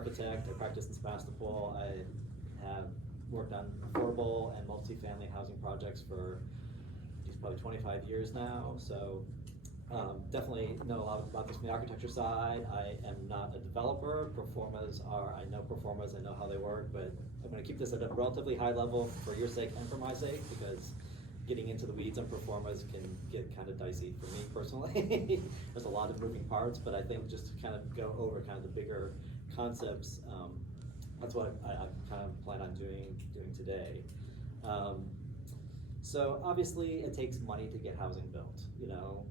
architect. I practice in Sebastopol. I have worked on affordable and multifamily housing projects for probably 25 years now. So definitely know a lot about this from the architecture side. I am not a developer. Performas are, I know performas, I know how they work, but I'm going to keep this at a relatively high level for your sake and for my sake, because getting into the weeds on performas can get kind of dicey for me personally. There's a lot of moving parts, but I think just to kind of go over kind of the bigger concepts, that's what I kind of plan on doing today. So obviously it takes money to get housing built, you know.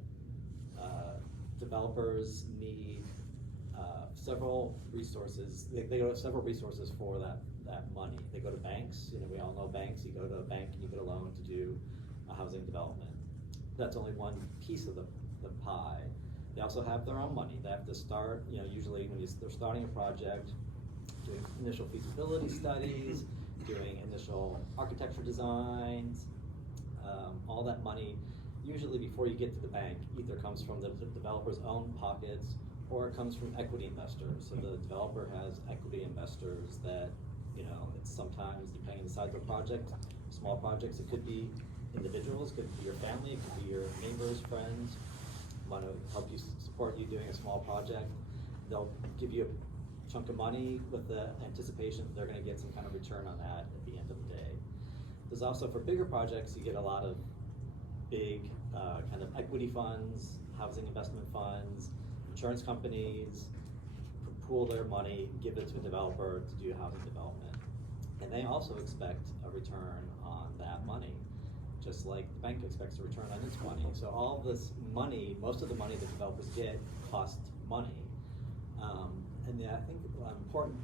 Developers need several resources. They go to several resources for that money. They go to banks. You know, we all know banks. You go to a bank and you get a loan to do a housing development. That's only one piece of the pie. They also have their own money. They have to start, you know, usually when they're starting a project, doing initial feasibility studies, doing initial architecture designs, all that money, usually before you get to the bank, either comes from the developer's own pockets or it comes from equity investors. So the developer has equity investors that, you know, it's sometimes, depending on the size of the project, small projects, it could be individuals, it could be your family, it could be your neighbors, friends, want to help you, support you doing a small project. They'll give you a chunk of money with the anticipation that they're going to get some kind of return on that at the end of the day. There's also, for bigger projects, you get a lot of big kind of equity funds, housing investment funds, insurance companies pool their money, give it to a developer to do housing development. And they also expect a return on that money, just like the bank expects a return on its money. So all this money, most of the money that developers get costs money. And I think an important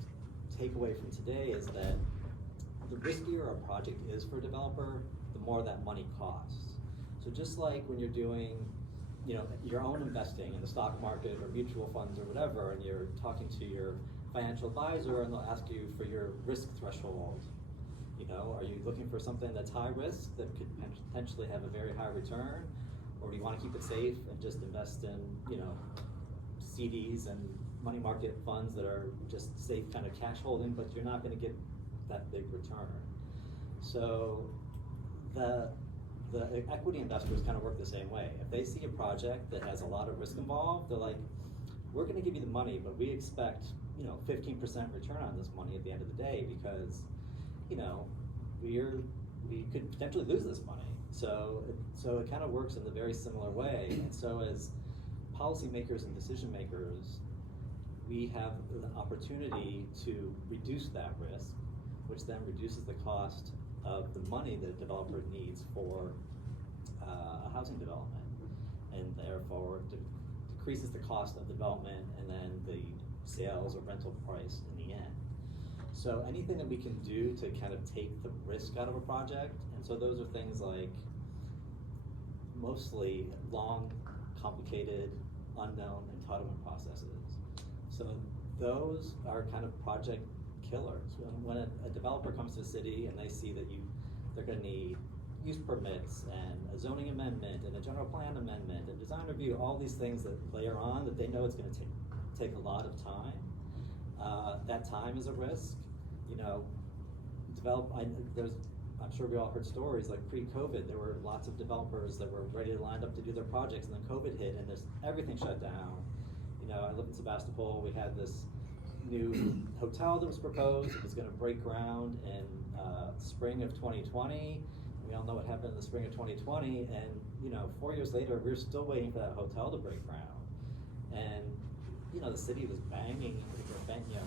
takeaway from today is that the riskier a project is for a developer, the more that money costs. So just like when you're doing, you know, your own investing in the stock market or mutual funds or whatever, and you're talking to your financial advisor and they'll ask you for your risk threshold. You know, are you looking for something that's high risk that could potentially have a very high return, or do you want to keep it safe and just invest in, you know, CDs and money market funds that are just safe kind of cash holding, but you're not going to get that big return. So the equity investors kind of work the same way. If they see a project that has a lot of risk involved, they're like, we're going to give you the money, but we expect, you know, 15% return on this money at the end of the day, because, you know, we could potentially lose this money. So it kind of works in a very similar way. And so as policymakers and decision makers, we have an opportunity to reduce that risk, which then reduces the cost of the money that a developer needs for a housing development, and therefore decreases the cost of development and then the sales or rental price in the end. So anything that we can do to kind of take the risk out of a project, and so those are things like mostly long, complicated, unknown entitlement processes. So those are kind of project killers. When a developer comes to the city and they see that they're going to need use permits and a zoning amendment and a general plan amendment and design review, all these things that layer on that they know it's going to take a lot of time. That time is a risk. You know, I'm sure we all heard stories like pre-COVID, there were lots of developers that were ready to line up to do their projects, and then COVID hit and everything shut down. You know, I live in Sebastopol. We had this new hotel that was proposed. It was going to break ground in spring of 2020. We all know what happened in the spring of 2020, and you know, 4 years later, we're still waiting for that hotel to break ground. And you know, the city was banging, you know,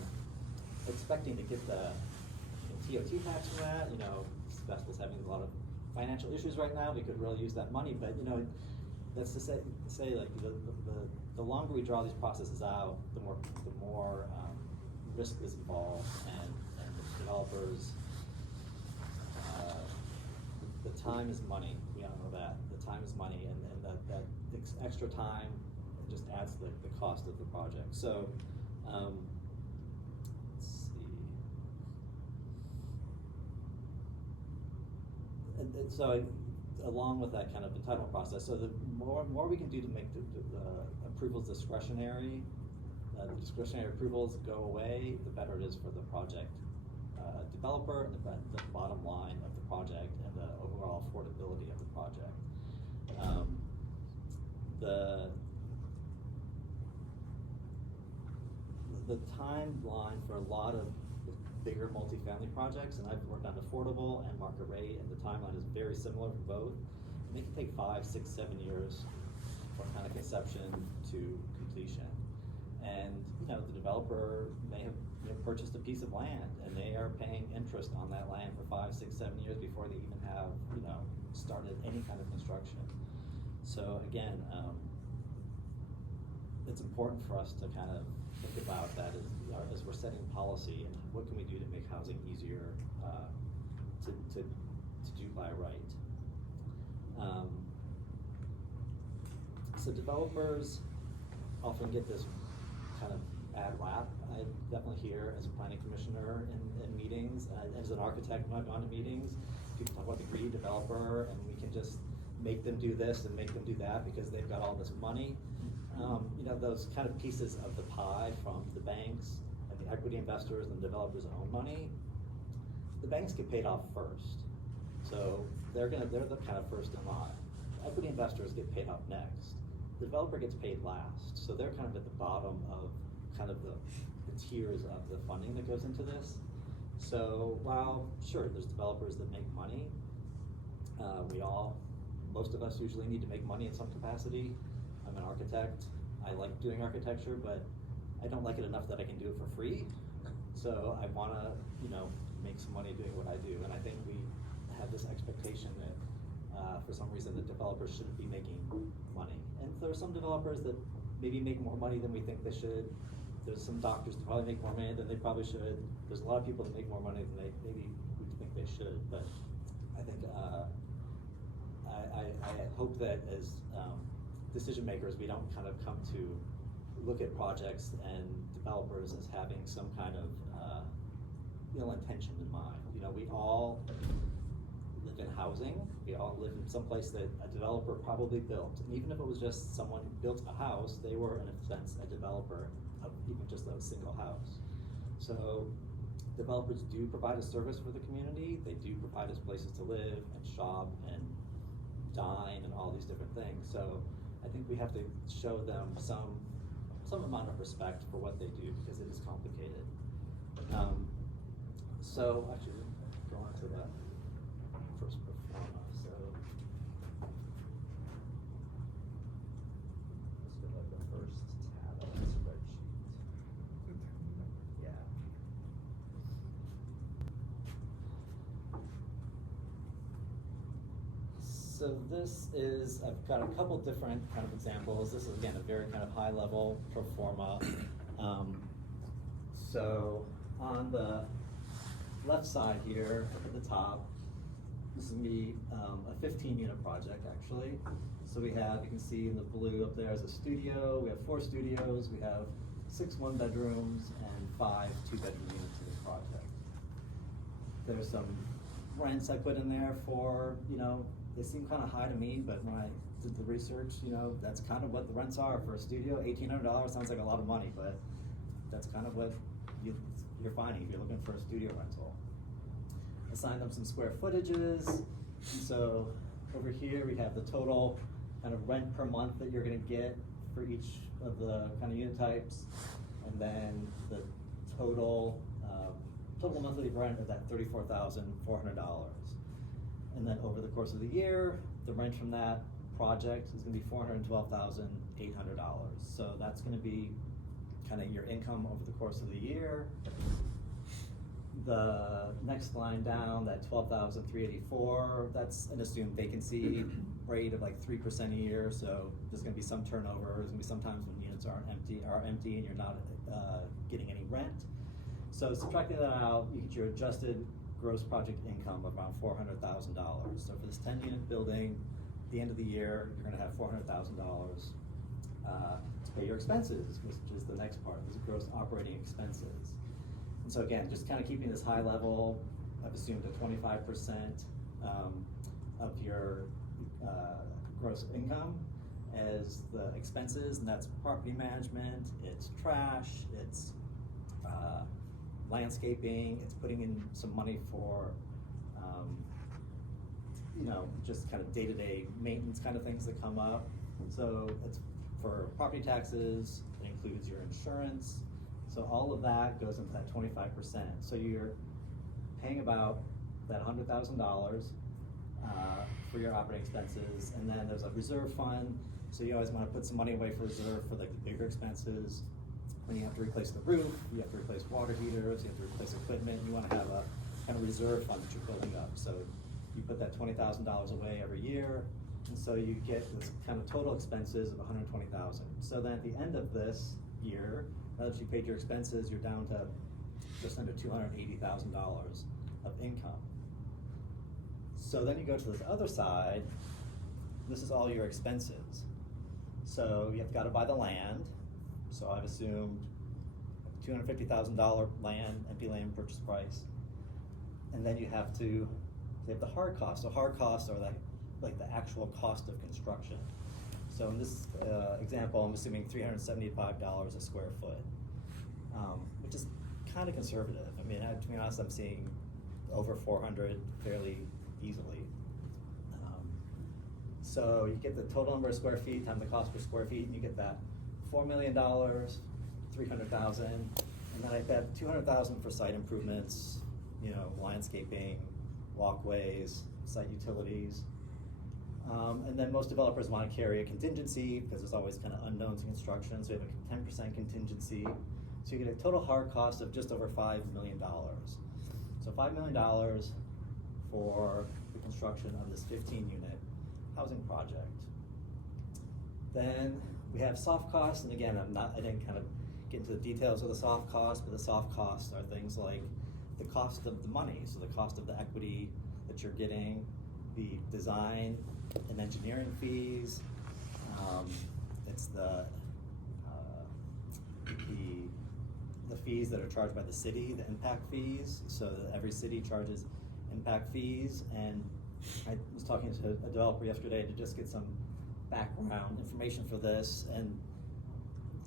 expecting to get the TOT tax from that. You know, Sebastopol's having a lot of financial issues right now. We could really use that money, but you know, that's to say like the longer we draw these processes out, the more risk is involved, and the developers, the time is money. We all know that. The time is money, and that extra time just adds to the cost of the project. So let's see. And so along with that kind of entitlement process, so the more we can do to make the approvals discretionary, the discretionary approvals go away, the better it is for the project developer and the bottom line of the project and the overall affordability of the project. The timeline for a lot of bigger multifamily projects, and I've worked on affordable and market rate, and the timeline is very similar for both. And they can take 5, 6, 7 years from kind of conception to completion. And the developer may have purchased a piece of land, and they are paying interest on that land for 5, 6, 7 years before they even have started any kind of construction. So again, it's important for us to kind of think about that as we're setting policy, and what can we do to make housing easier to do by right. So developers often get this kind of bad rap. I definitely hear as a planning commissioner in meetings, as an architect when I've gone to meetings, people talk about the greedy developer, and we can just make them do this and make them do that because they've got all this money. Those kind of pieces of the pie from the banks and the equity investors and the developers' own money, the banks get paid off first. So they're the kind of first in line. Equity investors get paid off next. The developer gets paid last. So they're kind of at the bottom of kind of the tiers of the funding that goes into this. So while, sure, there's developers that make money, most of us usually need to make money in some capacity. I'm an architect. I like doing architecture, but I don't like it enough that I can do it for free. So I want to, make some money doing what I do. And I think we have this expectation that for some reason the developers shouldn't be making money. And there are some developers that maybe make more money than we think they should. There's some doctors that probably make more money than they probably should. There's a lot of people that make more money than maybe we think they should. But I think I hope that as decision makers, we don't kind of come to look at projects and developers as having some kind of ill intention in mind. We all live in housing. We all live in some place that a developer probably built. And even if it was just someone who built a house, they were in a sense a developer of even just a single house. So developers do provide a service for the community. They do provide us places to live and shop and dine and all these different things. So I think we have to show them some amount of respect for what they do because it is complicated. So actually, go on to the first performa. So let's go to the first tab of the spreadsheet. Yeah. So this is, I've got a couple different kind of examples. This is again a very kind of high level pro forma. So on the left side here at the top, this is going to be a 15-unit project actually. So we have, you can see in the blue up there is a studio. We have 4 studios. We have 6 1-bedrooms and 5 2-bedroom units in this project. There's some rents I put in there for, they seem kind of high to me, but when I did the research, that's kind of what the rents are for a studio. $1,800 sounds like a lot of money, but that's kind of what you're finding if you're looking for a studio rental. Assign them some square footages. So over here we have the total kind of rent per month that you're going to get for each of the kind of unit types, and then the total monthly rent of that $34,400. And then over the course of the year, the rent from that project is going to be $412,800. So that's going to be kind of your income over the course of the year. The next line down, that $12,384, that's an assumed vacancy rate of like 3% a year. So there's going to be some turnover. There's going to be some times when units are empty and you're not getting any rent. So subtracting that out, you get your adjusted gross project income of around $400,000. So for this 10-unit building, at the end of the year, you're going to have $400,000 to pay your expenses, which is the next part. These are gross operating expenses. And so again, just kind of keeping this high level, I've assumed a 25% of your gross income, as the expenses, and that's property management, it's trash, it's landscaping, it's putting in some money for just kind of day-to-day maintenance kind of things that come up. So it's for property taxes, it includes your insurance. So all of that goes into that 25%. So you're paying about that $100,000 for your operating expenses, and then there's a reserve fund. So you always want to put some money away for reserve for like the bigger expenses. When you have to replace the roof, you have to replace water heaters, you have to replace equipment. You want to have a kind of reserve fund that you're building up. So you put that $20,000 away every year, and so you get this kind of total expenses of $120,000. So then at the end of this year, now that you paid your expenses, you're down to just under $280,000 of income. So then you go to this other side. This is all your expenses. So you've got to buy the land. So I've assumed $250,000 land, empty land purchase price. And then you have the hard costs. So hard costs are like the actual cost of construction. So in this example, I'm assuming $375 a square foot, which is kind of conservative. I mean, to be honest, I'm seeing over 400 fairly easily. So you get the total number of square feet times the cost per square feet, and you get that $4 million, $300,000, and then I bet $200,000 for site improvements, landscaping, walkways, site utilities. And then most developers want to carry a contingency because there's always kind of unknowns in construction, so you have a 10% contingency. So you get a total hard cost of just over $5 million. So $5 million for the construction of this 15-unit housing project. Then we have soft costs, and again, I didn't kind of get into the details of the soft costs, but the soft costs are things like the cost of the money, so the cost of the equity that you're getting, the design and engineering fees. It's the fees that are charged by the city, the impact fees. So that every city charges impact fees, and I was talking to a developer yesterday to just get some background information for this, and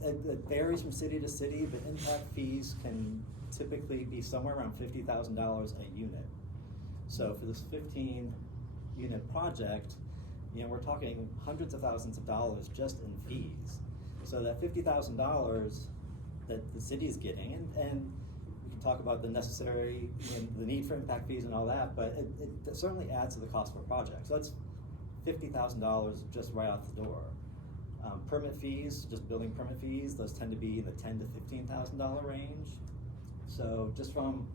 it varies from city to city, but impact fees can typically be somewhere around $50,000 a unit. So for this 15-unit project, we're talking hundreds of thousands of dollars just in fees. So that $50,000 that the city is getting, and we can talk about the necessary, the need for impact fees and all that, but it certainly adds to the cost of a project. So that's $50,000 just right out the door. Permit fees, just building permit fees, those tend to be in the $10,000 to $15,000 range. So just from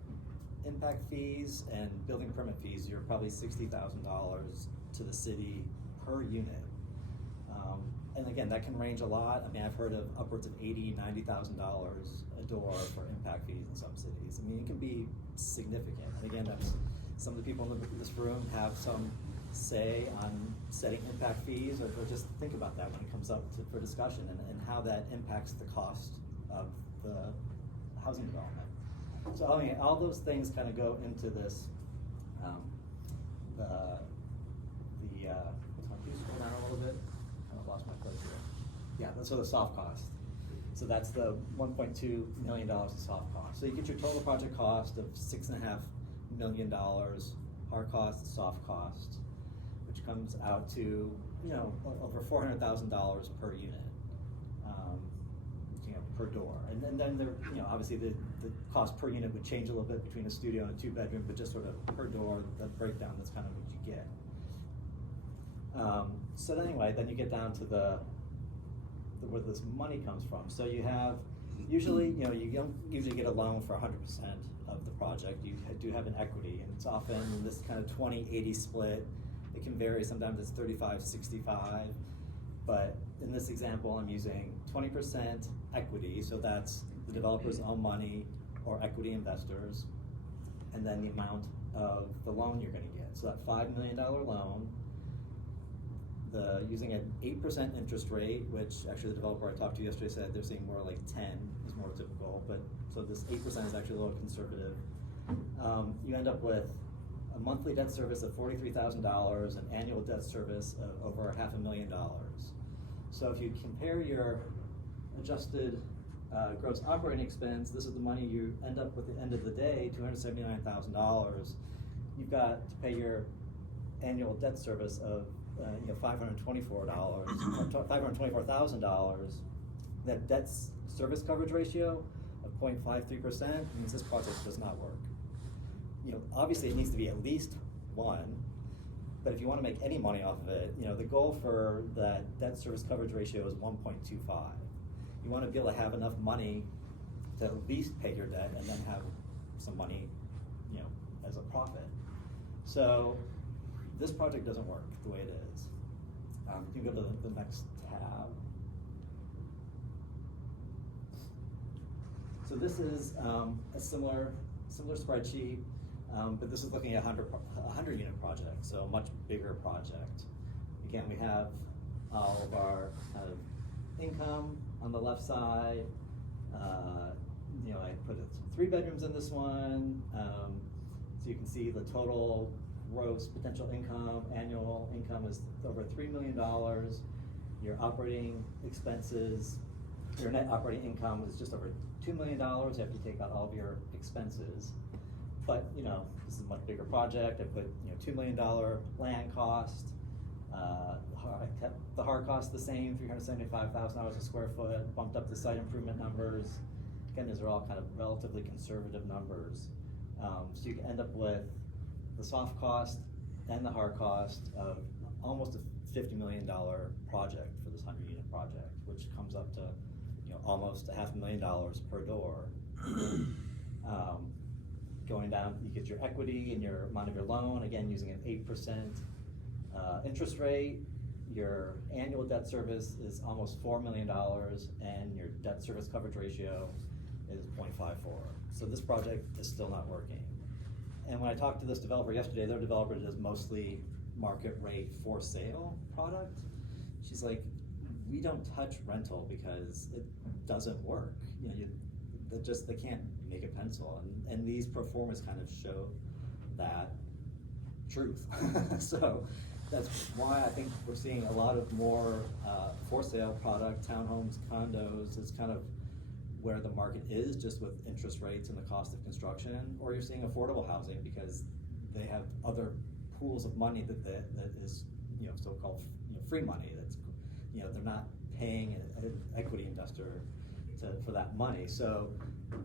impact fees and building permit fees, you're probably $60,000 to the city per unit. And again, that can range a lot. I mean, I've heard of upwards of $80,000, $90,000 a door for impact fees in some cities. I mean, it can be significant. And again, that's some of the people in this room have some say on setting impact fees, or just think about that when it comes up for discussion, and how that impacts the cost of the housing development. So I mean, all those things kind of go into this. Scroll down a little bit. Kind of lost my place here. Yeah, that's for the soft cost. So that's the $1.2 million of soft cost. So you get your total project cost of $6.5 million, hard cost, soft cost, which comes out to over $400,000 per unit, per door. And then there, obviously the cost per unit would change a little bit between a studio and a 2-bedroom, but just sort of per door, the breakdown, that's kind of what you get. So then anyway, then you get down to where this money comes from. So you have, usually, you don't usually get a loan for 100% of the project. You do have an equity, and it's often this kind of 20-80 split. It can vary, sometimes it's 35-65, but in this example, I'm using 20% equity, so that's the developer's own money or equity investors, and then the amount of the loan you're gonna get. So that $5 million loan, using an 8% interest rate, which actually the developer I talked to yesterday said they're seeing more like 10 is more typical, but so this 8% is actually a little conservative. You end up with a monthly debt service of $43,000, an annual debt service of over $500,000. So if you compare your adjusted gross operating expense, this is the money you end up with at the end of the day, $279,000. You've got to pay your annual debt service of $524,000. That debt service coverage ratio of 0.53% means this project does not work. Obviously it needs to be at least 1, but if you want to make any money off of it, the goal for that debt service coverage ratio is 1.25. You want to be able to have enough money to at least pay your debt and then have some money, as a profit. So this project doesn't work the way it is. You can go to the next tab. So this is a similar spreadsheet, but this is looking at a 100 unit project, so a much bigger project. Again, we have all of our kind of income on the left side. I put 3 bedrooms in this one, so you can see the total gross potential income, annual income is over $3 million. Your operating expenses, your net operating income is just over $2 million after you take out all of your expenses. But this is a much bigger project. I put $2 million land cost. I kept the hard cost the same, $375,000 a square foot. Bumped up the site improvement numbers. Again, these are all kind of relatively conservative numbers. So you can end up with the soft cost and the hard cost of almost a $50 million project for this 100-unit project, which comes up to almost $500,000 per door. Going down, you get your equity and your amount of your loan, again using an 8% interest rate. Your annual debt service is almost $4 million, and your debt service coverage ratio is 0.54. So this project is still not working. And when I talked to this developer yesterday, their developer does mostly market rate for sale product. She's like, we don't touch rental because it doesn't work. They can't make a pencil, and these pro formas kind of show that truth. So that's why I think we're seeing a lot of more for sale product, townhomes, condos. It's kind of where the market is, just with interest rates and the cost of construction. Or you're seeing affordable housing because they have other pools of money that is so-called free money. That's they're not paying an equity investor for that money. So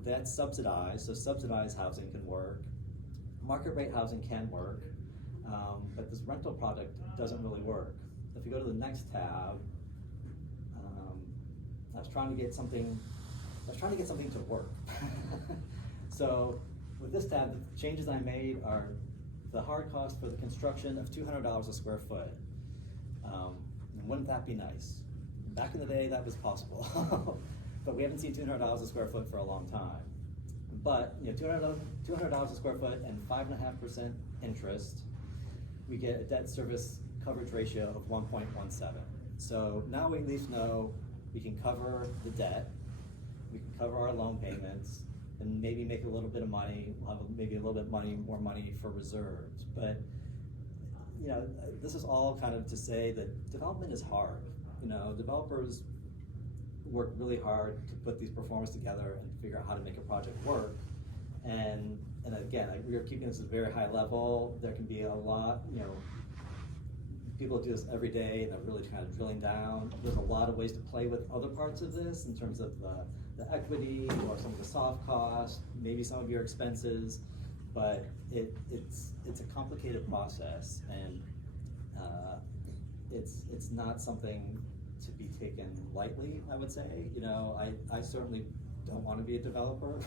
that's subsidized. So subsidized housing can work. Market rate housing can work, but this rental product doesn't really work. If you go to the next tab, I was trying to get something to work. So with this tab, the changes I made are the hard cost for the construction of $200 a square foot. Wouldn't that be nice? Back in the day, that was possible. But we haven't seen $200 a square foot for a long time. But $200 a square foot and 5.5% interest, we get a debt service coverage ratio of 1.17. So now we at least know we can cover the debt, we can cover our loan payments, and maybe make a little bit of money. We'll have maybe a little bit more money for reserves. But this is all kind of to say that development is hard. Developers work really hard to put these performers together and figure out how to make a project work. And again, we are keeping this at a very high level. There can be a lot, people do this every day and they're really kind of drilling down. There's a lot of ways to play with other parts of this in terms of the equity or some of the soft costs, maybe some of your expenses, but it's a complicated process, and it's not something to be taken lightly, I would say. I certainly don't want to be a developer.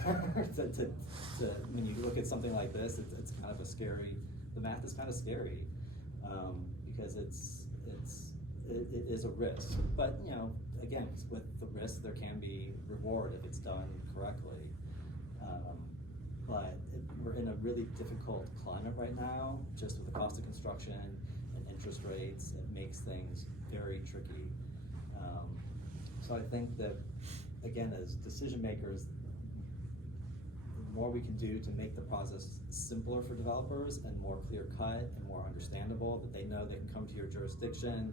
When you look at something like this, it's kind of the math is kind of scary, because it is a risk. But again, with the risk, there can be reward if it's done correctly. But we're in a really difficult climate right now, just with the cost of construction and interest rates. It makes things very tricky. So I think that, again, as decision makers, the more we can do to make the process simpler for developers and more clear cut and more understandable, that they know they can come to your jurisdiction,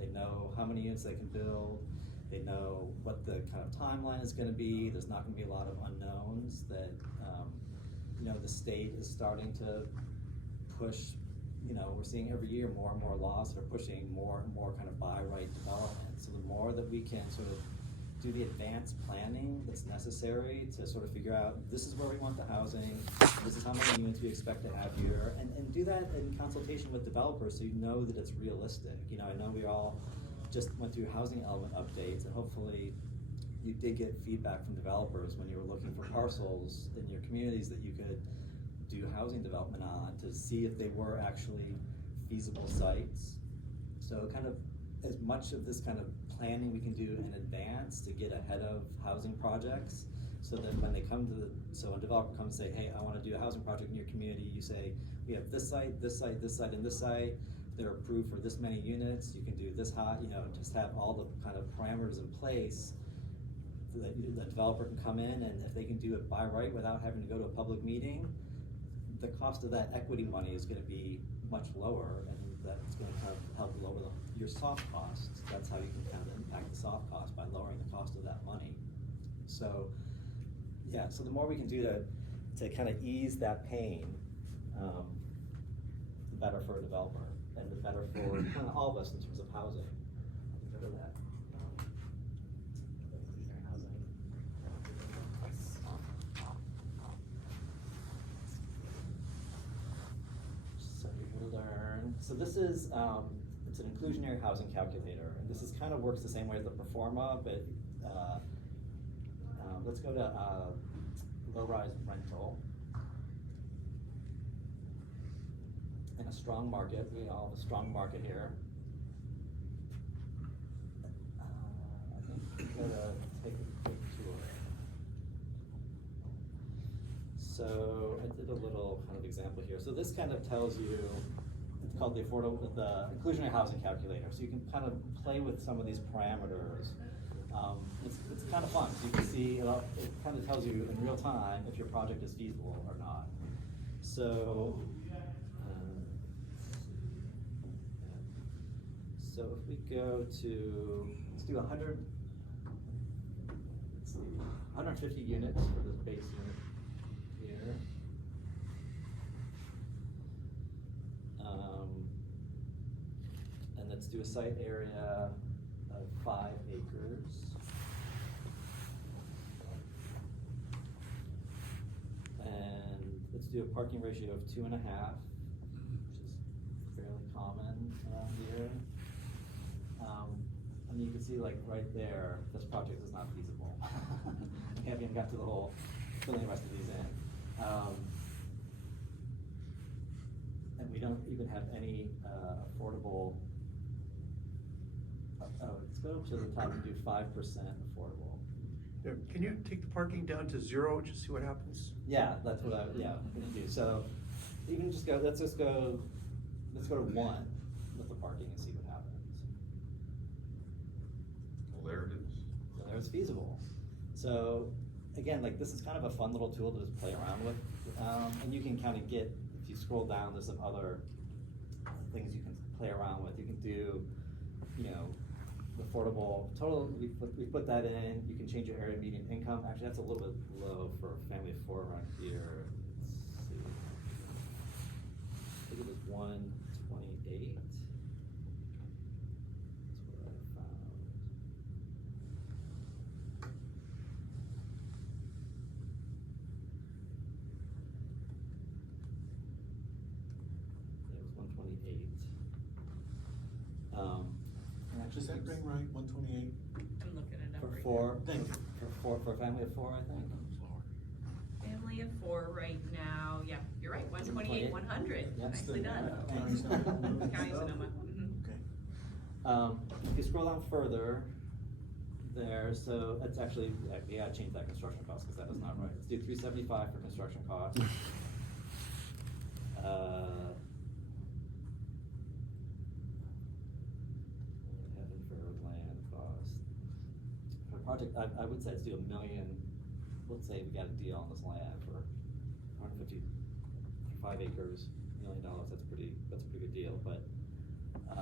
They know how many units they can build. They know what the kind of timeline is going to be. There's not going to be a lot of unknowns that, the state is starting to push, we're seeing every year more and more laws that are pushing more and more kind of by right development. So the more that we can sort of do the advanced planning that's necessary to sort of figure out, this is where we want the housing, this is how many units we expect to have here, and do that in consultation with developers so you know that it's realistic. I know we all just went through housing element updates, and hopefully you did get feedback from developers when you were looking for parcels in your communities that you could do housing development on to see if they were actually feasible sites. So kind of as much of this kind of planning we can do in advance to get ahead of housing projects, so that when they come to so a developer comes and say, hey, I want to do a housing project in your community, you say, we have this site, this site, this site, and this site. They're approved for this many units. You can do this high, just have all the kind of parameters in place so that the developer can come in, and if they can do it by right without having to go to a public meeting, the cost of that equity money is going to be much lower, and that's going to kind of help lower your soft costs. That's how you can kind of impact the soft cost, by lowering the cost of that money. So, yeah, so the more we can do to kind of ease that pain, the better for a developer, and the better for kind of all of us in terms of housing. Go to that. So you learn. So this is it's an inclusionary housing calculator, and this is kind of works the same way as the Performa, but let's go to low-rise rental. In a strong market, we all have a strong market here. I think we're gonna take a quick tour. So I did a little kind of example here. So this kind of tells you, it's called the inclusionary housing calculator. So you can kind of play with some of these parameters. It's kind of fun. So you can see it kind of tells you in real time if your project is feasible or not. So. So if we go to, let's do 150 units for this base unit here. And let's do a site area of 5 acres. And let's do a parking ratio of 2.5, which is fairly common around here. And you can see, like, right there, this project is not feasible. We haven't even got to the whole filling the rest of these in. And we don't even have any affordable. Let's go to the top and do 5% affordable. Yeah, can you take the parking down to 0, just see what happens? Yeah, that's what I'm gonna do. So even just go, let's go to 1 with the parking and see what happens. Well, there it is. So there's feasible. So again, like, this is kind of a fun little tool to just play around with. And you can kind of get, if you scroll down, there's some other things you can play around with. You can do, affordable total, we put that in. You can change your area median income. Actually, that's a little bit low for a family of 4 right here. Let's see. I think it was 128. That's what I found. Yeah, it was 128. Does that ring right, 128? I'm looking it up right For Thank you. for a family of 4, I think. now. Family of 4 right now, yeah, you're right, 128, 100, Yeah. nicely done. County Sonoma. County Sonoma, Okay. If you scroll down further, there, so that's actually, we gotta change that construction cost, because that was not right. Let's do 375 for construction cost. Heaven for land cost. For a project, I would say let's do $1 million. Let's say we got a deal on this land for 150, 5 acres, $1 million. That's a pretty good deal. But I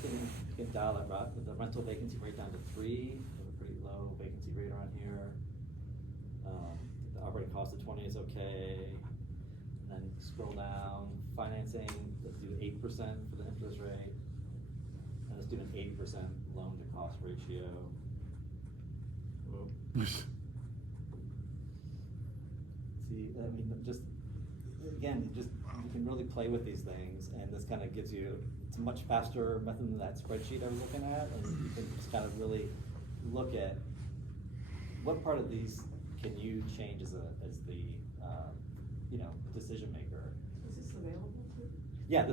can dial that the rental vacancy rate down to 3, we have a pretty low vacancy rate around here. The operating cost of 20 is okay. And then scroll down, financing, let's do 8% for the interest rate. And let's do an 80% loan to cost ratio. See, I mean, just, again, you can really play with these things, and this kind of gives you, it's a much faster method than that spreadsheet I was looking at, and you can just kind of really look at what part of these can you change as the decision maker. Is this available to? Yeah,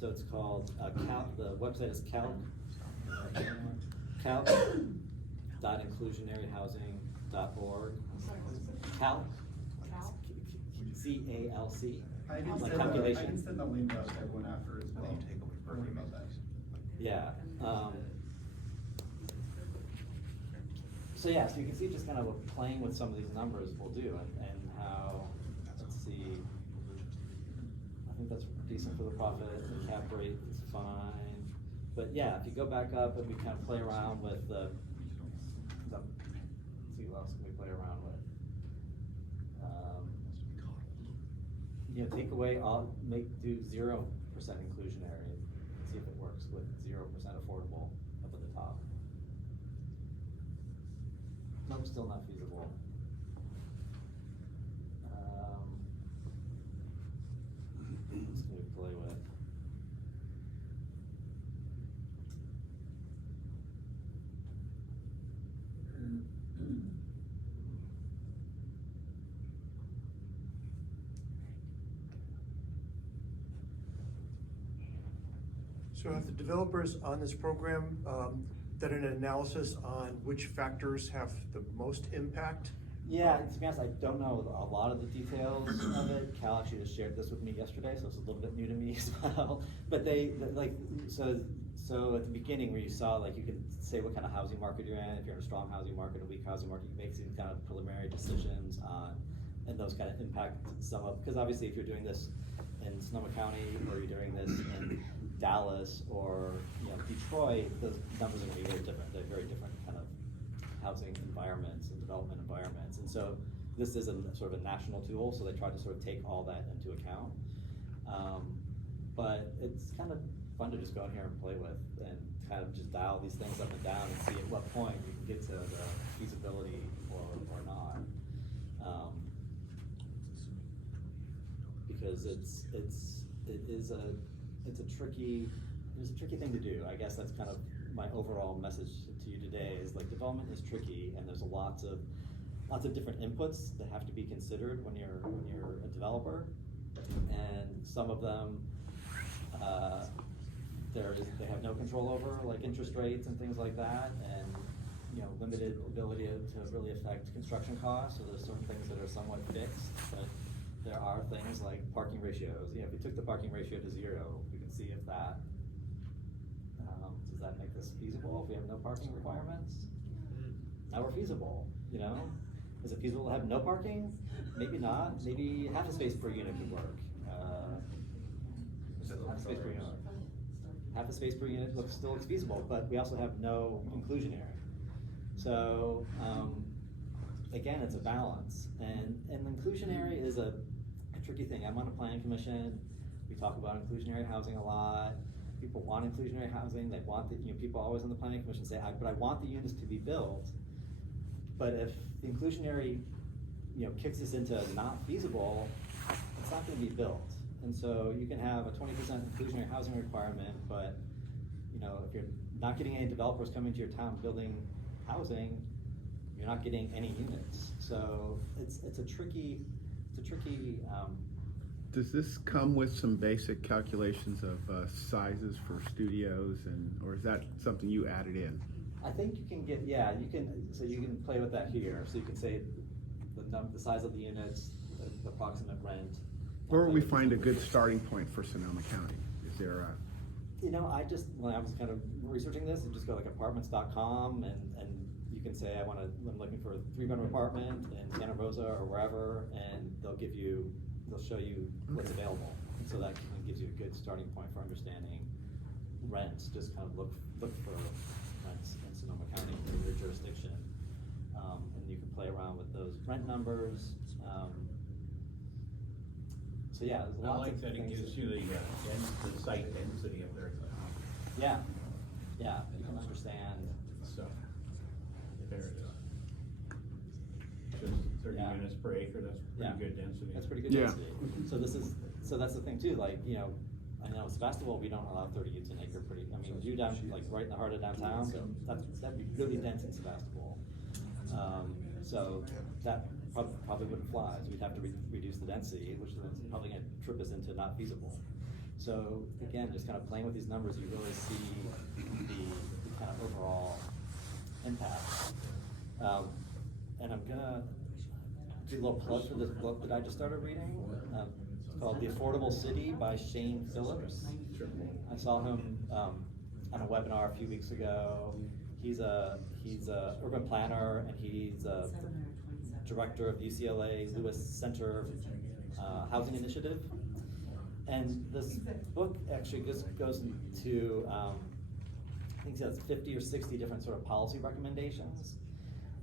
so it's called Calc. The website is calc.inclusionaryhousing.org. I'm sorry, what is it? Calc. Cal? CALC. I can Like send calculation. the link out to everyone after as well. Learn about that. Yeah. So yeah, so you can see just kind of what playing with some of these numbers will do, and how, let's see, I think that's decent for the profit, the cap rate is fine. But yeah, if you go back up and we kind of play around with let's see what else can we play around with. Take away do 0% inclusionary, see if it works with 0% affordable up at the top. Nope, still not feasible. Let's maybe play with. So have the developers on this program done an analysis on which factors have the most impact? Yeah, to be honest, I don't know a lot of the details of it. Cal actually just shared this with me yesterday, so it's a little bit new to me as well. But so at the beginning where you saw, like, you could say what kind of housing market you're in, if you're in a strong housing market, a weak housing market, you make some kind of preliminary decisions on, and those kind of impact some of, because obviously if you're doing this in Sonoma County, or you're doing this in Dallas or Detroit, those numbers are going to be very different. They're very different kind of housing environments and development environments. And so this is a sort of a national tool, so they try to sort of take all that into account. But it's kind of fun to just go in here and play with and kind of just dial these things up and down and see at what point you can get to the feasibility or not. Because it is a tricky thing to do. I guess that's kind of my overall message to you today is, like, development is tricky, and there's lots of different inputs that have to be considered when you're a developer, and some of them they have no control over, like interest rates and things like that, and limited ability to really affect construction costs. So there's certain things that are somewhat fixed, but there are things like parking ratios. If we took the parking ratio to 0, we can see if that does that make this feasible if we have no parking requirements? Now we're feasible, Is it feasible to have no parking? Maybe not. Maybe half a space per unit could work. Half a space per unit still looks feasible, but we also have no inclusionary. So again, it's a balance, and inclusionary is a tricky thing. I'm on a planning commission. We talk about inclusionary housing a lot. People want inclusionary housing. They want people always on the planning commission say, but I want the units to be built. But if the inclusionary, kicks us into not feasible, it's not going to be built. And so you can have a 20% inclusionary housing requirement, but if you're not getting any developers coming to your town building housing, you're not getting any units. So it's a tricky. Does this come with some basic calculations of sizes for studios, or is that something you added in? I think you can get, you can play with that here. So you can say the size of the units, the approximate rent. Where will we find a good starting point for Sonoma County? Is there a... when I was kind of researching this, you just go like apartments.com and you can say, I'm looking for a 3-bedroom apartment in Santa Rosa or wherever, and they'll show you what's available. And so that gives you a good starting point for understanding rent, just kind of look for rents in Sonoma County in your jurisdiction. And you can play around with those rent numbers. So yeah, there's I lots like of that it things gives you the site density of their. Yeah, you can understand. So, there it is. Just 30 Yeah. units per acre, that's Yeah. pretty good density. That's pretty good Yeah. density. So that's the thing too, like, you know, I know Sebastopol, we don't allow 30 units an acre pretty, I mean, you down, like, right in the heart of downtown, that'd be really dense in Sebastopol. So that probably wouldn't fly, so we'd have to reduce the density, which is probably gonna trip us into not feasible. So again, just kind of playing with these numbers, you really see the kind of overall impact. And I'm gonna do a little plug for this book that I just started reading. It's called The Affordable City by Shane Phillips. I saw him on a webinar a few weeks ago. He's a urban planner, and he's a director of UCLA Lewis Center Housing Initiative. And this book actually just goes into, I think it says 50 or 60 different sort of policy recommendations.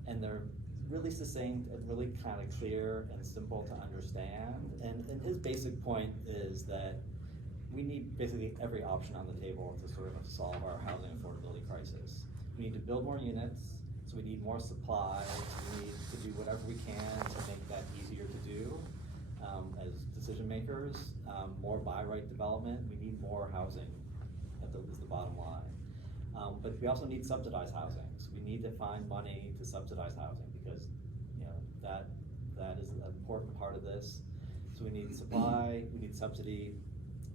And they're really succinct and really kind of clear and simple to understand. And his basic point is that we need basically every option on the table to sort of solve our housing affordability crisis. We need to build more units, so we need more supply. We need to do whatever we can to make that easier to do as decision makers. More by right development. We need more housing is the bottom line. But we also need subsidized housing. So we need to find money to subsidize housing because, you know, that is an important part of this. So we need supply, we need subsidy,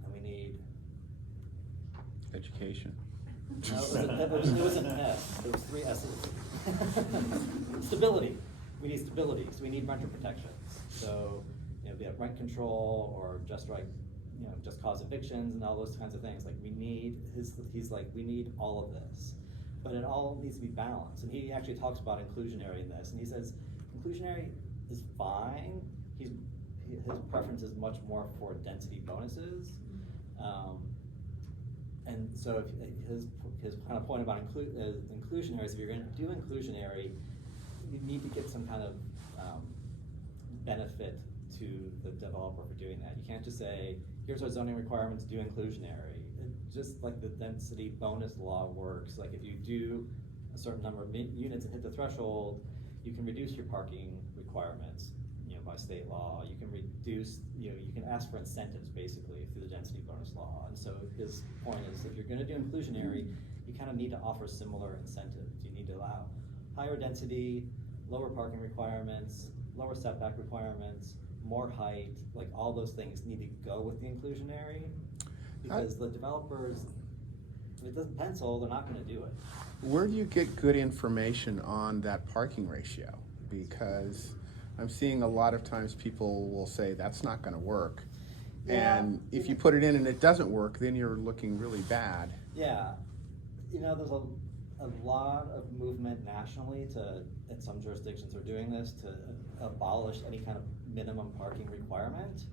and we need Education. no, it was an S. There was 3 S's. Stability. We need stability. So we need renter protections. So, you know, we have rent control or just cause evictions and all those kinds of things. Like we need he's like, we need all of this. But it all needs to be balanced. And he actually talks about inclusionary in this. And he says inclusionary is fine. His preference is much more for density bonuses. And so if his kind of point about inclusionary is if you're going to do inclusionary, you need to get some kind of benefit to the developer for doing that. You can't just say, here's our zoning requirements, do inclusionary. Just like the density bonus law works, like if you do a certain number of units and hit the threshold, you can reduce your parking requirements, you know, by state law. You can reduce, you know, you can ask for incentives basically through the density bonus law. And so his point is, if you're going to do inclusionary, you kind of need to offer similar incentives. You need to allow higher density, lower parking requirements, lower setback requirements, more height, like all those things need to go with the inclusionary, because the developers, if it doesn't pencil, they're not going to do it. Where do you get good information on that parking ratio? Because I'm seeing a lot of times people will say that's not going to work. Yeah. And if you put it in and it doesn't work, then you're looking really bad. Yeah, you know, there's a lot of movement nationally and some jurisdictions are doing this, to abolish any kind of minimum parking requirement.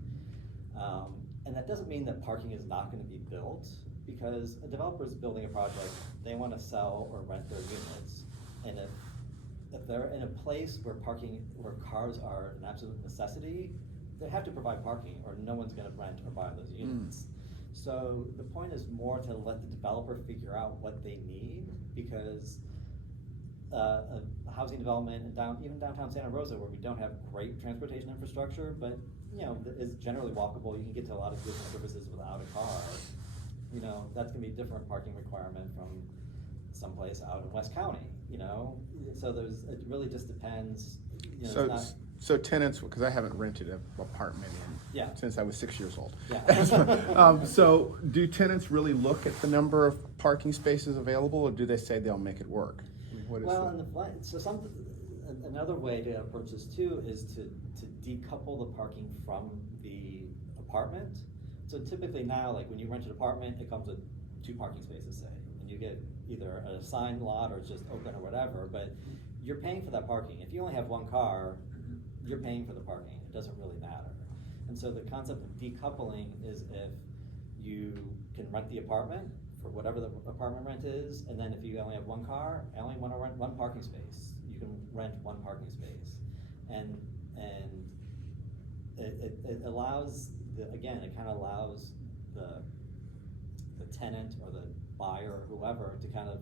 And that doesn't mean that parking is not going to be built, because a developer is building a project, they want to sell or rent their units. And if they're in a place where cars are an absolute necessity, they have to provide parking or no one's going to rent or buy those units. So the point is more to let the developer figure out what they need, because a housing development even downtown Santa Rosa, where we don't have great transportation infrastructure, but you know, is generally walkable. You can get to a lot of goods and services without a car. You know, that's gonna be a different parking requirement from someplace out in West County, you know? So it really just depends, you know, So tenants, because I haven't rented an apartment Yeah. since I was 6 years old. Yeah. So do tenants really look at the number of parking spaces available, or do they say they'll make it work? I mean, what is Well, another way to approach this too is to decouple the parking from the apartment. So typically now, like when you rent an apartment, it comes with 2 parking spaces, say, and you get either an assigned lot or it's just open or whatever, but you're paying for that parking. If you only have 1 car, you're paying for the parking. It doesn't really matter. And so the concept of decoupling is if you can rent the apartment for whatever the apartment rent is, and then if you only have one car, I only wanna rent one parking space, you can rent one parking space. And it allows, again, it kind of allows the tenant or the buyer or whoever to kind of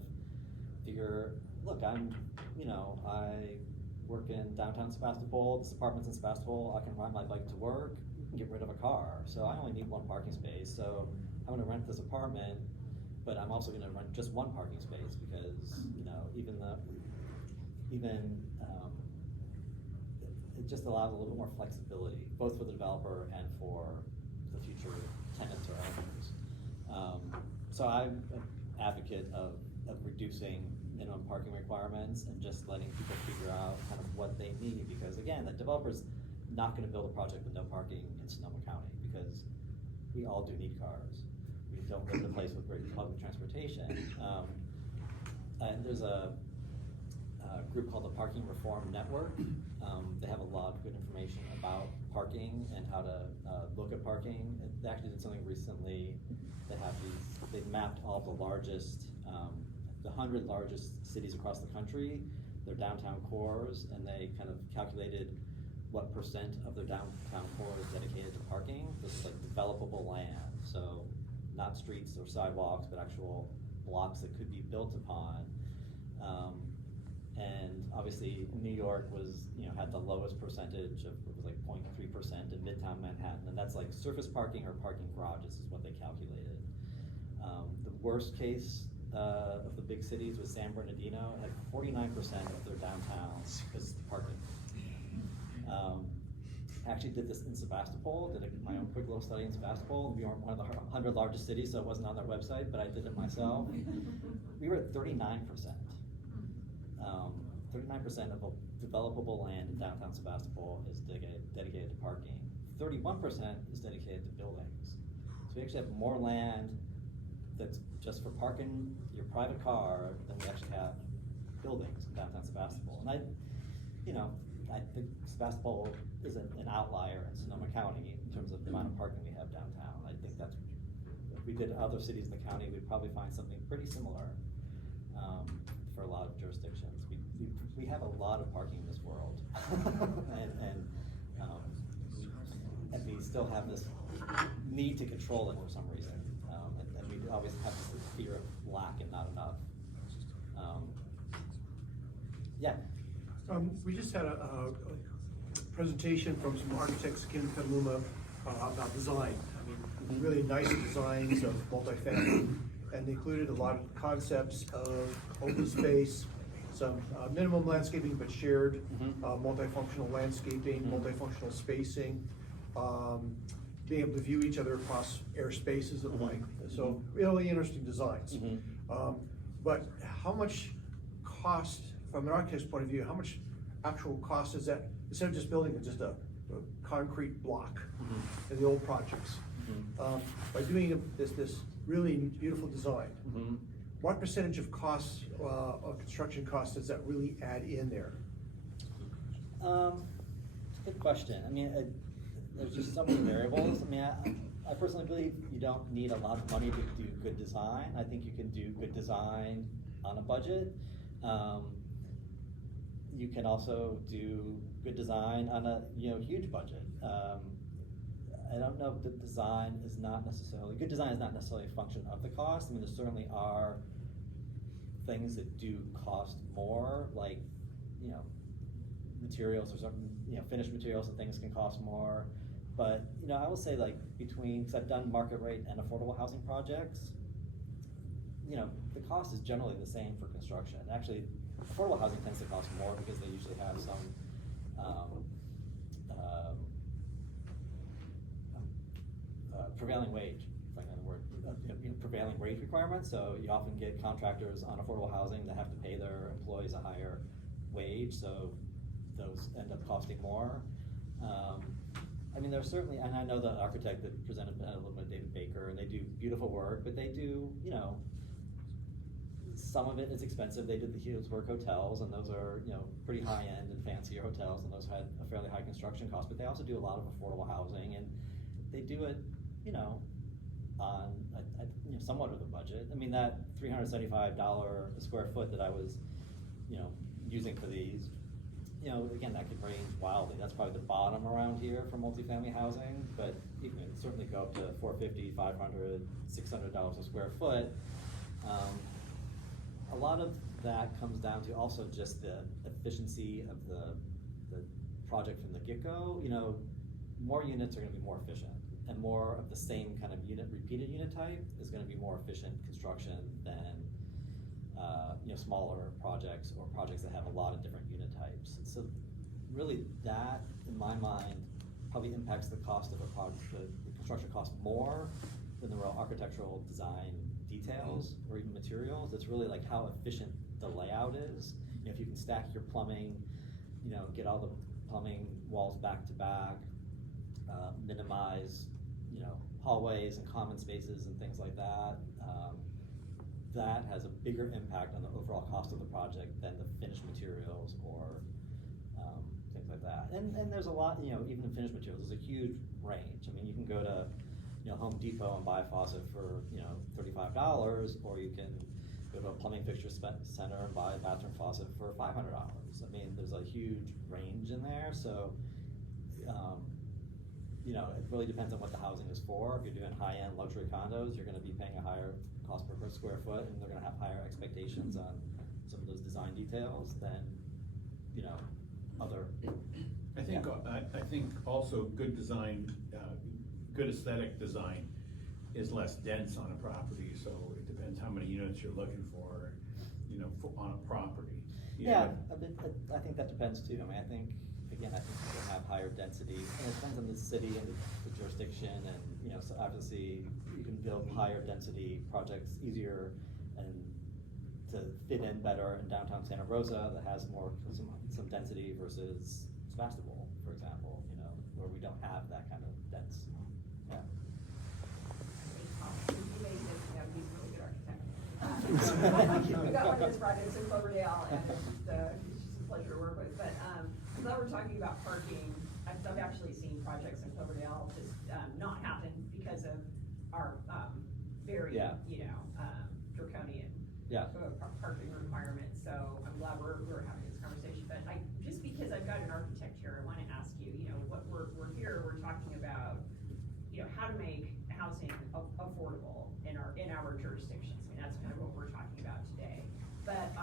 figure, look, I work in downtown Sebastopol, this apartment's in Sebastopol, I can ride my bike to work, you can get rid of a car, so I only need one parking space, so I'm gonna rent this apartment, but I'm also gonna rent just one parking space because, it just allows a little bit more flexibility, both for the developer and for the future tenants or owners. So I'm an advocate of reducing minimum parking requirements and just letting people figure out kind of what they need, because again, the developer's not gonna build a project with no parking in Sonoma County, because we all do need cars. We don't live in a place with great public transportation. And there's a group called the Parking Reform Network. They have a lot of good information about parking and how to look at parking. They actually did something recently. They've mapped all the largest, the 100 largest cities across the country, their downtown cores, and they kind of calculated what percent of their downtown core is dedicated to parking. This is like developable land, so not streets or sidewalks, but actual blocks that could be built upon. And obviously, New York had the lowest percentage of, it was like 0.3% in Midtown Manhattan, and that's like surface parking or parking garages is what they calculated. The worst case of the big cities was San Bernardino, had 49% of their downtown was parking. I actually did this in Sebastopol, did my own quick little study in Sebastopol. We weren't one of the 100 largest cities, so it wasn't on their website, but I did it myself. We were at 39%. 39% of developable land in downtown Sebastopol is dedicated to parking. 31% is dedicated to buildings. So we actually have more land that's just for parking your private car than we actually have buildings in downtown Sebastopol. And I think Sebastopol is an outlier in Sonoma County in terms of the amount of parking we have downtown. I think that's, if we did other cities in the county, we'd probably find something pretty similar for a lot of jurisdictions. We have a lot of parking in this world, and we still have this need to control it for some reason, and we always have this fear of lack and not enough. Yeah. We just had a presentation from some architects, Kim and Petaluma, about design. I mean, really nice designs of multifamily, and they included a lot of concepts of open space, some minimum landscaping but shared, multifunctional landscaping, multifunctional spacing, being able to view each other across air spaces and the like. So really interesting designs. But how much cost, from an architect's point of view, how much actual cost is that, instead of just building just a concrete block in the old projects? By doing this really beautiful design, what percentage of costs, of construction costs, does that really add in there? It's a good question. I mean, there's just so many variables. I mean, I personally believe you don't need a lot of money to do good design. I think you can do good design on a budget. You can also do good design on a huge budget. I don't know if the design is not necessarily, good design is not necessarily a function of the cost. I mean, there certainly are things that do cost more, like, materials or something, finished materials and things can cost more. But, I will say, like, because I've done market rate and affordable housing projects, the cost is generally the same for construction. Actually, affordable housing tends to cost more because they usually have some prevailing wage, if I know the word, prevailing wage requirements. So you often get contractors on affordable housing that have to pay their employees a higher wage, so those end up costing more. I mean, there's certainly, and I know the architect that presented a little bit, David Baker, and they do beautiful work, but they do, some of it is expensive. They did the Healdsburg hotels, and those are, pretty high-end and fancier hotels, and those had a fairly high construction cost, but they also do a lot of affordable housing, and they do it, on, somewhat of a budget. I mean, that $375 a square foot that I was, using for these, again, that could range wildly. That's probably the bottom around here for multifamily housing, but you can certainly go up to $450, $500, $600 a square foot. A lot of that comes down to also just the efficiency of the project from the get-go. More units are gonna be more efficient, and more of the same kind of repeated unit type is gonna be more efficient construction than smaller projects or projects that have a lot of different unit types. So really that, in my mind, probably impacts the cost of a project, the construction cost more than the real architectural design details or even materials. It's really like how efficient the layout is. If you can stack your plumbing, get all the plumbing walls back to back, minimize, hallways and common spaces and things like that. That has a bigger impact on the overall cost of the project than the finished materials or things like that. And there's a lot, even in finished materials, there's a huge range. I mean, you can go to, Home Depot and buy a faucet for, $35, or you can go to a plumbing fixture center and buy a bathroom faucet for $500. I mean, there's a huge range in there, so, it really depends on what the housing is for. If you're doing high-end luxury condos, you're gonna be paying a higher cost per square foot, and they're gonna have higher expectations on some of those design details than, other. I think, I think also good design, good aesthetic design is less dense on a property, so it depends how many units you're looking for, on a property. Yeah, I think that depends too. I mean, I think people have higher density, and it depends on the city and the jurisdiction, and, so obviously you can build higher density projects easier and to fit in better in downtown Santa Rosa that has some density versus Sebastopol, for example, where we don't have that kind of dense. Yeah. You made this, he's a really good architect. We got one of his projects in Cloverdale, and it's just a pleasure to work with, but, now we're talking about parking. I've actually seen projects in Cloverdale just, not happen because of our, very, draconian parking requirements, so I'm glad we're having this conversation, but just because I've got an architect here, I wanna ask you, what we're here, we're talking about, how to make housing affordable in our jurisdictions. I mean, that's kind of what we're talking about today. But,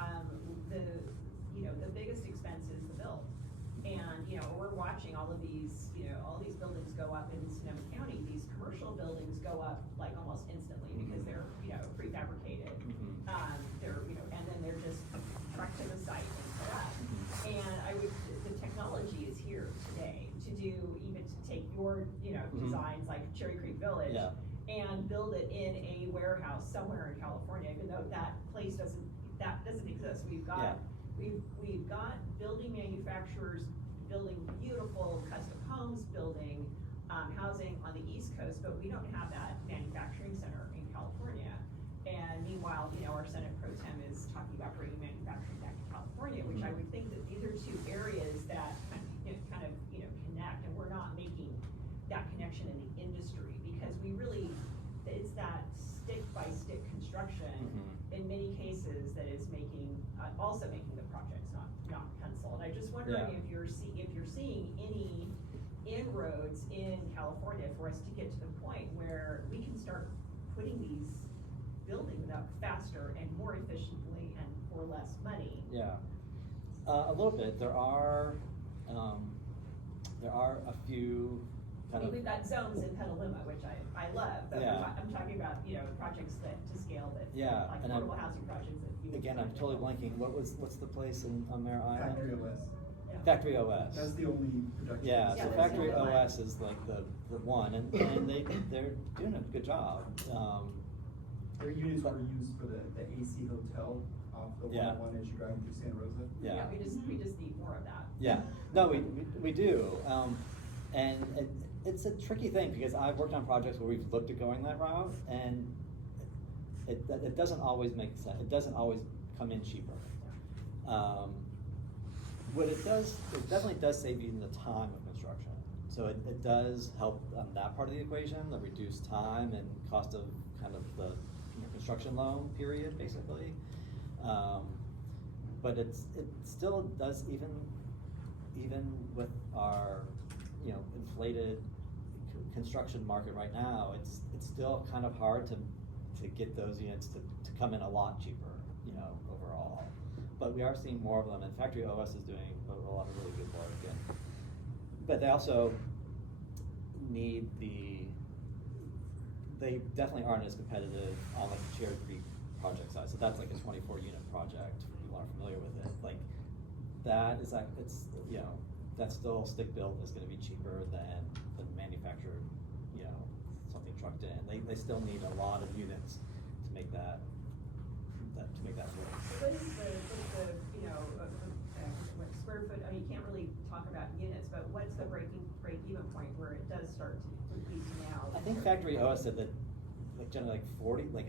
the biggest expense is the build. And, we're watching all of these buildings go up in Sonoma County. These commercial buildings go up like almost instantly because they're, prefabricated. And then they're just trucked to the site and put up. And the technology is here today to take your, designs like Cherry Creek Village and build it in a warehouse somewhere in California, even though that place doesn't exist. We've got building manufacturers building beautiful custom homes, building housing on the East Coast, but we don't have that manufacturing center in California. And meanwhile, our Senate Pro Tem is talking about bringing manufacturing back to California, which I would think that these are two areas that kind of connect, and we're not making that connection in the industry because it's that stick-by-stick construction in many cases that is also making the projects not pencil. And I'm just wondering if you're seeing any inroads in California for us to get to the point where we can start putting these buildings up faster and more efficiently and for less money. Yeah, a little bit. There are a few kind of. We've got zones in Petaluma, which I love, but I'm talking about, projects that to scale that, like affordable housing projects that you. Again, I'm totally blanking. What's the place on Mare Island? Factory OS. Factory OS. That's the only production. Yeah, so that's Factory the only OS is like the one, and they're doing a good job. Their units were used for the AC hotel off the 101 as you're driving through Santa Rosa. Yeah. We just need more of that. Yeah, no, we do, and it's a tricky thing because I've worked on projects where we've looked at going that route, and it doesn't always make sense. It doesn't always come in cheaper. What it does, it definitely does save you the time of construction. So it does help on that part of the equation, the reduced time and cost of kind of the construction loan period, basically. But it still does, even with our, inflated construction market right now, it's still kind of hard to get those units to come in a lot cheaper, overall. But we are seeing more of them, and Factory OS is doing a lot of really good work. But they also need they definitely aren't as competitive on like the Cherry Creek project side. So that's like a 24 unit project, if people aren't familiar with it. Like that is like, that's still stick built is gonna be cheaper than the manufactured, something trucked in. They still need a lot of units to make that work. What is the square foot, I mean, you can't really talk about units, but what's the break even point where it does start to, at least now? I think Factory OS said that generally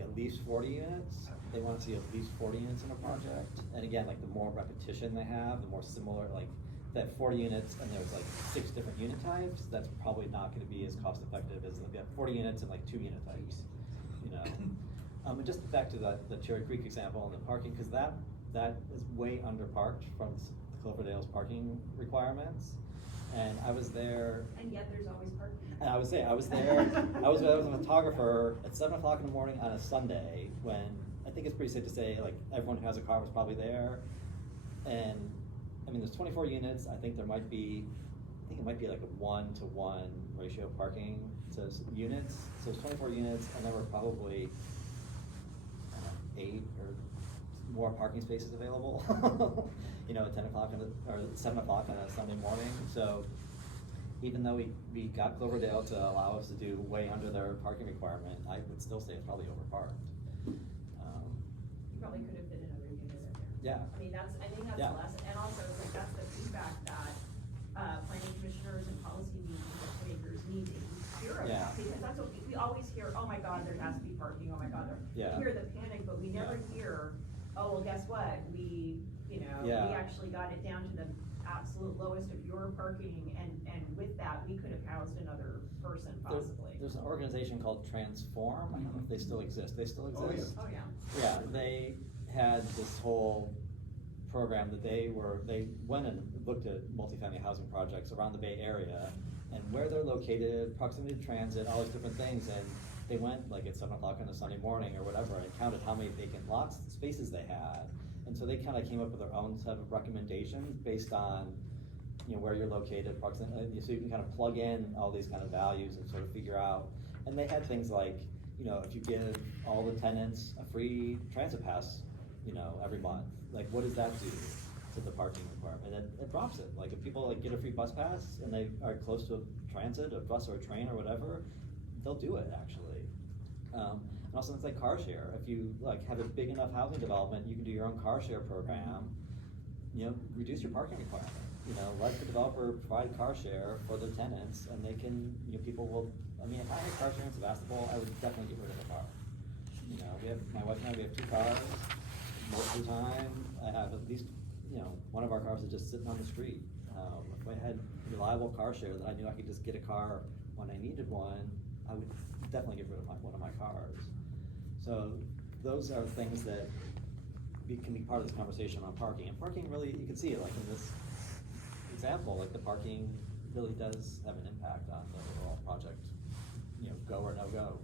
at least 40 units. They want to see at least 40 units in a project. And again, like the more repetition they have, the more similar, like that 40 units and there's like 6 different unit types, that's probably not gonna be as cost effective as like 40 units and like 2 unit types, And just back to the Cherry Creek example and the parking, because that is way under parked from Cloverdale's parking requirements. And I was there. And yet there's always parking. And I was there. I was a photographer at 7 o'clock in the morning on a Sunday when I think it's pretty safe to say like everyone who has a car was probably there. And I mean, there's 24 units. I think it might be like a 1-to-1 ratio of parking to units. So it's 24 units, and there were probably 8 or more parking spaces available. At 10 o'clock or 7 o'clock on a Sunday morning. So even though we got Cloverdale to allow us to do way under their parking requirement, I would still say it's probably overparked. You probably could have fit another unit in there. Yeah. I think that's Yeah. the lesson, and also like that's the feedback that planning commissioners and policy makers need to hear about. Yeah. Because that's what we always hear, oh my God, there has to be parking, oh my God, Yeah. we hear the panic, but we never hear, oh, well, guess what, we actually got it down to the absolute lowest of your parking, and with that, we could have housed another person possibly. There's an organization called Transform. I don't know if they still exist. They still exist? Oh, yeah. Yeah, they had this whole program that they went and looked at multifamily housing projects around the Bay Area and where they're located, proximity to transit, all these different things, and they went like at 7 o'clock on a Sunday morning or whatever and counted how many vacant lots, spaces they had. And so they kind of came up with their own set of recommendations based on, where you're located, proximity, so you can kind of plug in all these kind of values and sort of figure out. And they had things like, if you give all the tenants a free transit pass, every month, like what does that do to the parking requirement? And it drops it. Like if people get a free bus pass and they are close to a transit, a bus or a train or whatever, they'll do it actually. And also things like car share. If you have a big enough housing development, you can do your own car share program, reduce your parking requirement. Let the developer provide car share for their tenants, and they can, people will, if I had car share in Sebastopol, I would definitely get rid of a car. My wife and I, we have 2 cars. Most of the time, I have at least, one of our cars is just sitting on the street. If I had reliable car share that I knew I could just get a car when I needed one, I would definitely get rid of one of my cars. So those are things that can be part of this conversation on parking. And parking really, you can see it like in this example, like the parking really does have an impact on the overall project, go or no go.